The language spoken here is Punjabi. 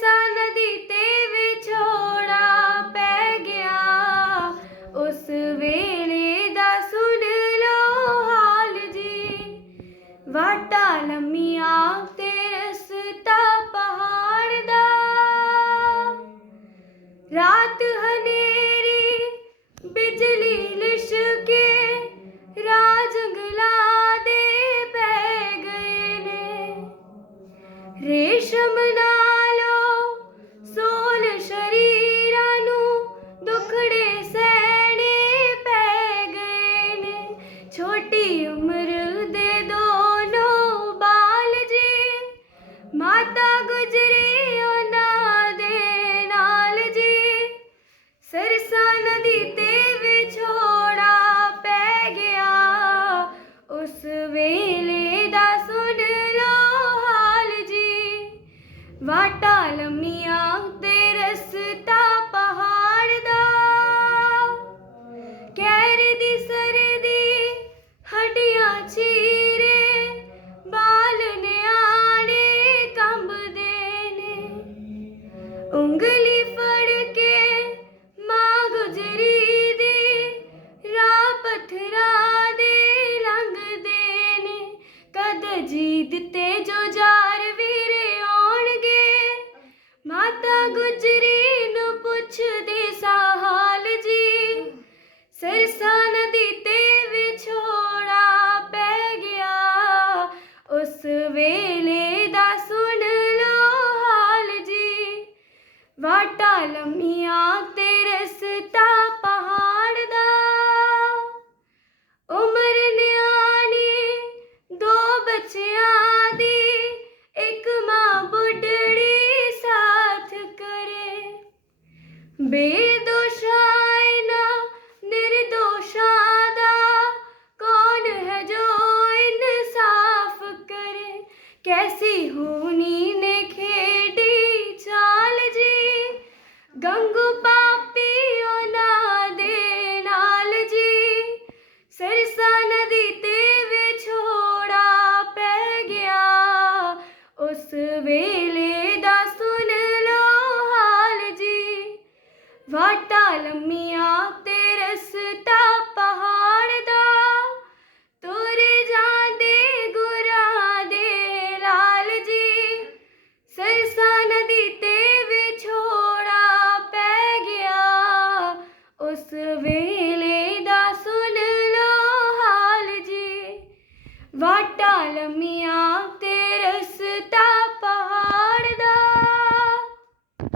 ਸਿਰਸਾ ਨਦੀ ਤੇ ਵਿਛੋੜਾ ਪੈ ਗਿਆ। ਉਸ ਵੇਲੇ ਦਾ ਸੁਣ ਲਓ ਹਾਲ ਜੀ। ਵਾਟਾ ਲੰਮੀਆਂ ਤੇ ਰਸਤਾ ਪਹਾੜ ਦਾ। ਰਾਤ ਹਨੇਰੀ, ਬਿਜਲੀ ਲਿਸ਼ਕੇ ਰਾਜ ਜੰਗਲਾਂ ਦੇ ਪੈ ਗਏ ਨੇ। ਰੇਸ਼ਮ ਨਾਲੋਂ ਵੇਲੇ ਦਾ ਸੁਣ ਲਓ ਹਾਲ ਜੀ। ਵਾਟਾ ਲੰਮੀਆਂ ਤੇ ਰਸਤਾ ਪਹਾੜ ਦਾ। ਕਹਿਰ ਦੀ ਸਰਦੀ ਹੱਡੀਆਂ ਚੀਰੇ, ਬਾਲ ਨਿਆਣੇ ਕੰਬਦੇ ਨੇ। ਉਂਗਲੀ ਵੇਲੇ ਦਾ ਸੁਣ ਲੋ ਹਾਲ ਜੀ। ਵਾਟਾ ਲੰਮੀਆਂ ਤੇ ਰਸਤਾ ਪਹਾੜ ਦਾ। ਉਮਰ ਨਿਆਣੀ, ਦੋ ਬੱਚਿਆਂ ਦੀ, ਇੱਕ ਮਾਂ ਬੁੱਢੜੀ ਸਾਥ ਕਰੇ। ਬੇਦੋ ਵੇਲੇ ਦਾ ਸੁਣ ਲਓ ਹਾਲ ਜੀ। ਵਾਟਾ ਲੰਮੀਆਂ ਟਾਲਮੀਆਂ ਤੇ ਰਸਤਾ